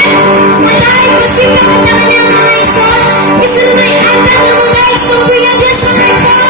Malaking posibleng katangan ng mga ison. Isa na may atang ng mga istorya din sa mga ison.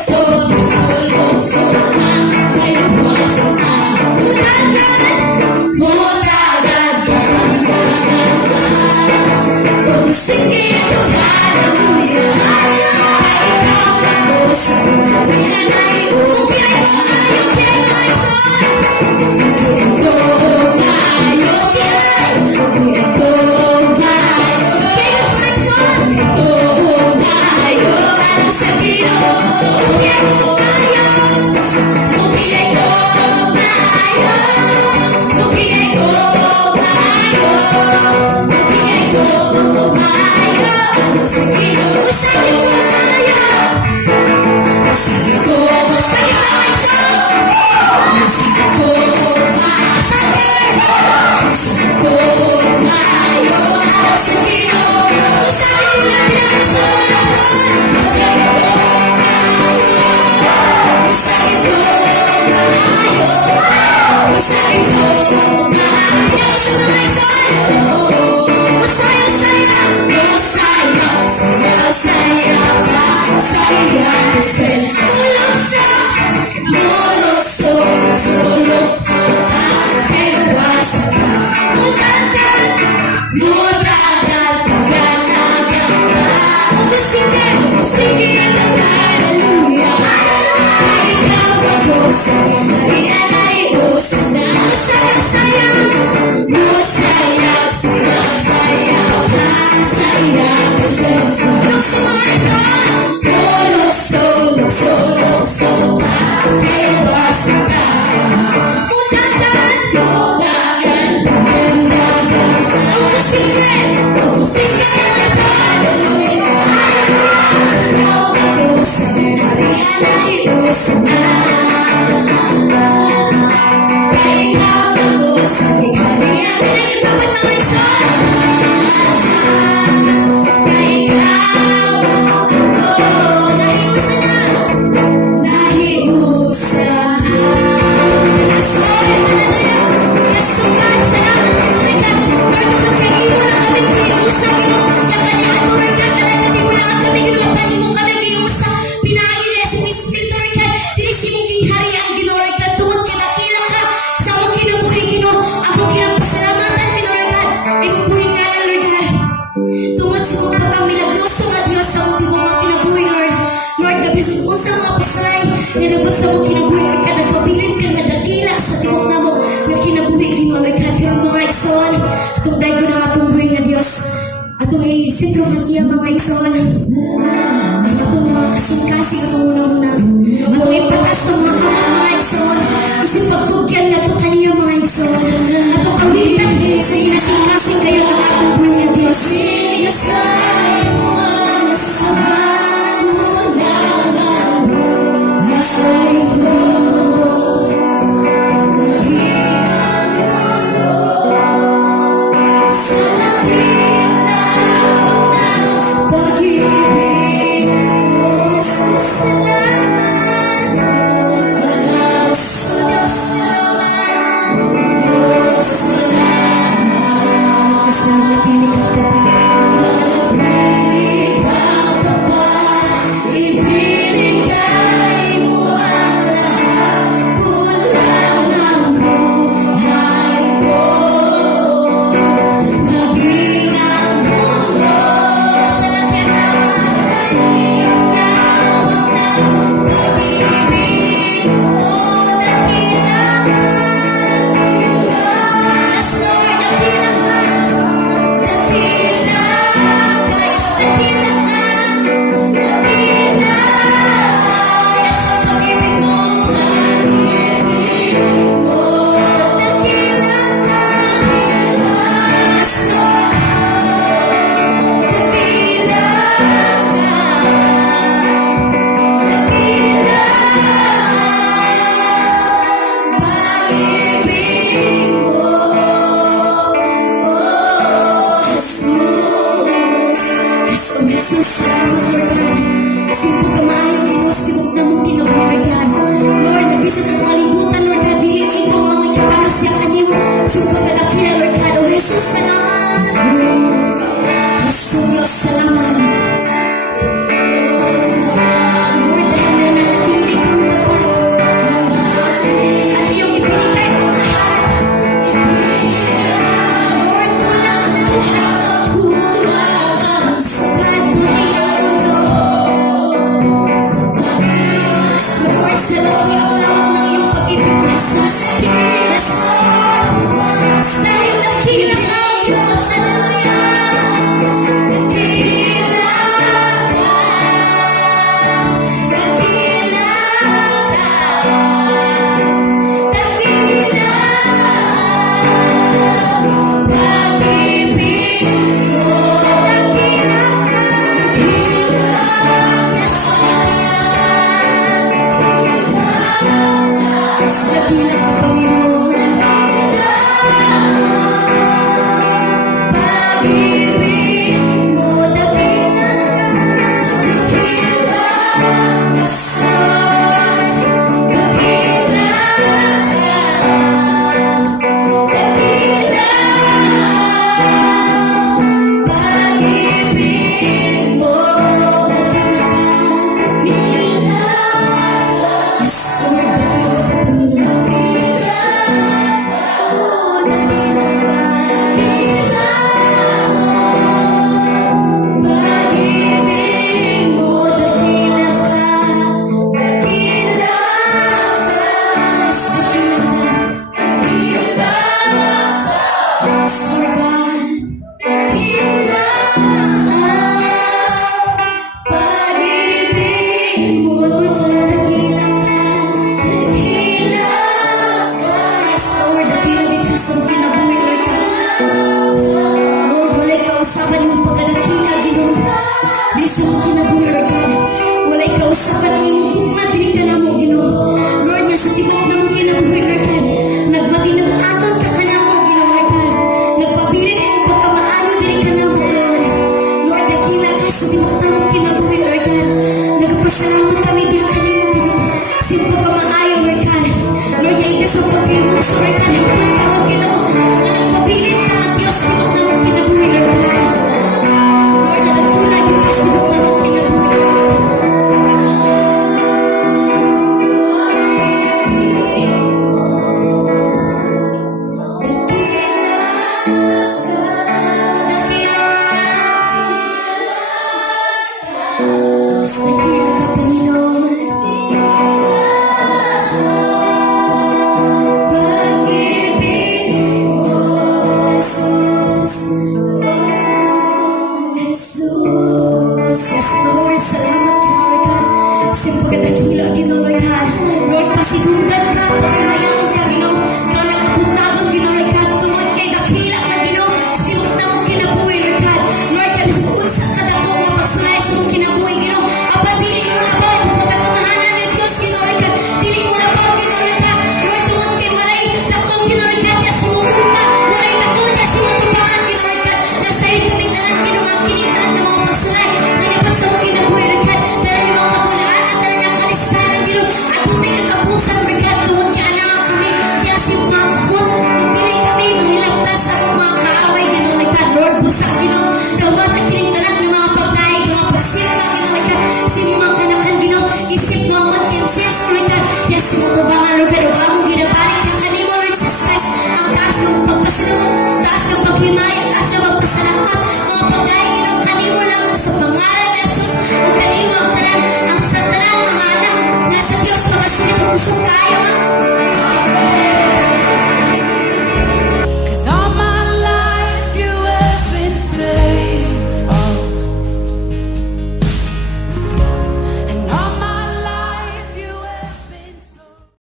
lukso na, ay luwasa na. Mutagan, kumusingin ko hallelujah. Ay ikaw ako sa buhay na iuupiay ko ayong kinakaison. Singing hallelujah. Ikaw ako sa Maria na iusan na. Masaya, saya, masaya, saya, saya, masaya, masaya. Lukso mga ito, lukso, lukso, lukso na. Kayo basta tayo. Mutagan, mutagan, mutagan. Ang musikret, hallelujah. Sa Maria na iusan na. Ikaw ako sa Maria na dapat na iusan. Ikaw ako na iusan na. Naiusan na. Yes, Lord, hallelujah. Yes, so God, salamat po rin ka. Lord, naman kayo mo na kami iusan. Nagkanyaan mo rin ka. Kalalatin mo na kami. Ginawagay mo kami iusan. Pinagin sa Espiritu Lord God, dinisi mong gihari ang Ginoo God, tuwad ka nakila ka sa among kinabuhi Ginoo, among kinapasalamatan Ginoo Lord God, ibubuhi nga lang Lord God, tuwad sa mga pagkamilagroso nga Diyos sa among mga kinabuhi Lord, Lord God, bisan kung sa mga pasalay, nilabot sa among kinabuhi Lord God, nagpabilin ka nga dakila sa timok na mo, nga kinabuhi Ginoo Lord God, pero mga ikson, atong daygo na atong buhi nga Diyos, atong isintro na siya mga ikson, atong mga kasing-kasing atong una-una, atong ipatas ng mga kamang mga igsoon, isip pagtugyan na ito kaniya mga igsoon, atong awitan sa inasing-kasing kayo ng atong buhay ng Diyos. Yes, God, yes, God, yes, sa langit na pag-ibig mo, sa Sa lawak ng iyong pag-ibig, Jesus. Yes, Lord. Dahil dakila ka, Diyos. Hallelujah. Dakila ka. Dakila ka. Dakila pag-ibig mo. Dakila ka. Yes, dakila ka, Panginoon. Pag-ibig mo, dakila ka. Yes, Lord. Dakila ka. Dakila pag-ibig mo. Dakila ka. Yes, Lord. Dakila ka, Panginoon. Oh, dakila ka. Pag-ibig mo, dakila ka. Dakila ka. Yes, dakila ka. Yes, Lord God. Dakila pag-ibig mo. Lord, dakila ka. Dakila ka. Yes, Lord, dakila din ka sa kinabuhi, Lord God. Lord, walay kausapan mong pagkadakila, Ginoo. Di sa mong kinabuhi, Lord God. Walay kausapan ng imong hukma, dili ka na mo, Ginoo. Lord, nga sa tibok na mong kinabuhi, Lord God. Nagmadinag-aton ka ka na mo, Ginoo, Lord God. Nagpapilit ang pagkamaayo, dili ka na mo, Lord. Lord, dakila ka sa tibok na mong kinabuhi, Lord God. Nagpasalamat kami, dili ka na mo, Ginoo. Sa pagkamaayo, Lord God. Lord, dahil ka sa pagkilimos, Lord God. Ikaw ka, Lord, Ginoo. Nga nagpapilit ka ang Diyos sa tibok na mong kinabuhi, Lord God. Lord, nagkula din ka sa tibok na mong kinabuhi, Lord God. Dakila ka, Panginoon. Pag-ibig mo, Jesus. Jesus. Yes, Lord. Salamat ka, Lord God. Sa pagkadakila, Ginoo, Lord God. Lord, pasigundan ka, pagkamayan ka, Ginoo. Kaya nakapuntagon, Ginoo, Lord God. Tungod kay dakila ka, Ginoo. Sinong na mong kinabuhi, Lord God. Lord, kami sa unsa ka dako nga pagsulay sa mong kinabuhi, Ginoo. Apa, dili mo na ba? Pagkatamahanan ni Diyos, Ginoo, Lord God. Dili mo na ba, Ginoo, Lord God. Lord, tungod kay walay dakong, Ginoo, Lord God. Yes, mo kumpa. Walay dakong, yes, mo tubahan, Ginoo, Lord God. Nasa'yo kaming tanan, Ginoo, ang kinitan ng mga pagsulay. Nalipat sa mong kinabuhi, Lord God. Dahil yung mga kabulaan at tanan niyang kalistanan, Ginoo. At kung may kakapusan, Lord God, tungod kay anak kami. Yes, yung mga kaput. Hindi kami mahilagtas sa mga kaaway, Ginoo, Lord God. Lord, busak, Ginoo. Gawat ang kinitan ng mga pagdaig, mga pagsinta, Ginoo, Lord God. Sa mga kanakan, Ginoo. Isip mo ang conscience, Lord God. Yes, mo tubahan.